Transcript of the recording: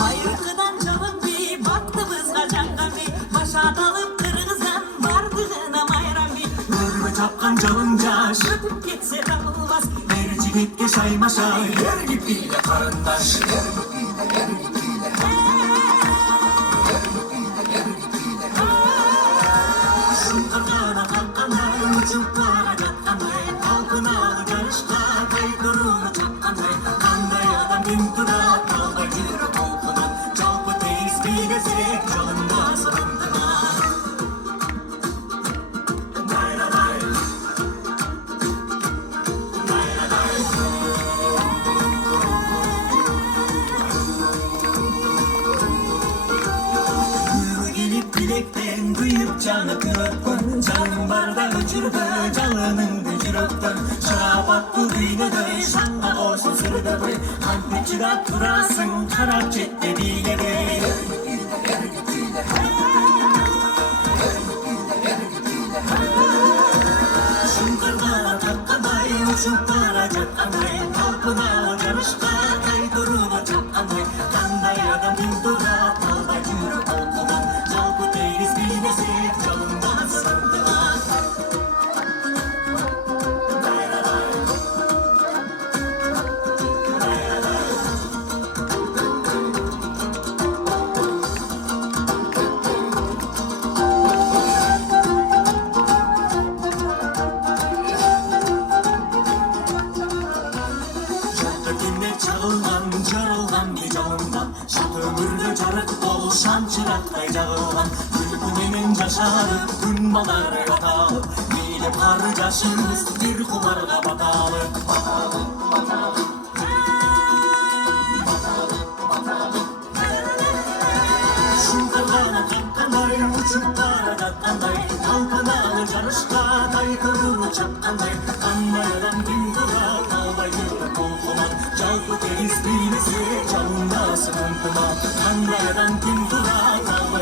Bayırkıdan çalıp bir baktığımız kaçaktan bir başa dalıp kırgızdan vardığına mayran bir Görme çapkan çalınca öpüp gitse dağılmaz. Mercibek'e şaymaşa yer gibiyle karındaş. Şunkarlara kalkanlar uçuklara çatkanlar Kalkınalı karışka kaykırını çatkanlar Kandayadan bin tura kalda yürü koltunan Çalpı teyiz bir gezek çalında sırındılar. Dayla day Dayla day Yürü gelip bilekten duyup canı kırıktın Canım barda uçurdu canının gücürüktün Şarap attı düğüne de şanga olsun sırda be Kalp çırak durasın karar çekti bile be Şunkarlara takkanay uçup para çakkanay Kalkına karışka kaydırına çakkanay Kandayadan bin dura kalda yürü koltunan Çalpı teyiz bilmesek çalından sındılar. Dayla day Dayla day Şarkıdinle çalınan, çarıldan bir canından Şat ömürde carık dolu şan çıraktay cağılan Gülgünenin caşarıp gün baları hatalı Bilip harcasınız bir kumarga batalı Şunkarlara kalkanday uçup para çatkanday Kalkınalı carışka kaykırını çapkanday Kandayadan bin dura kalda yürü koltuman Çalpı teyiz bilmesi çalında sıkıntıma Kandayadan bin dura kalda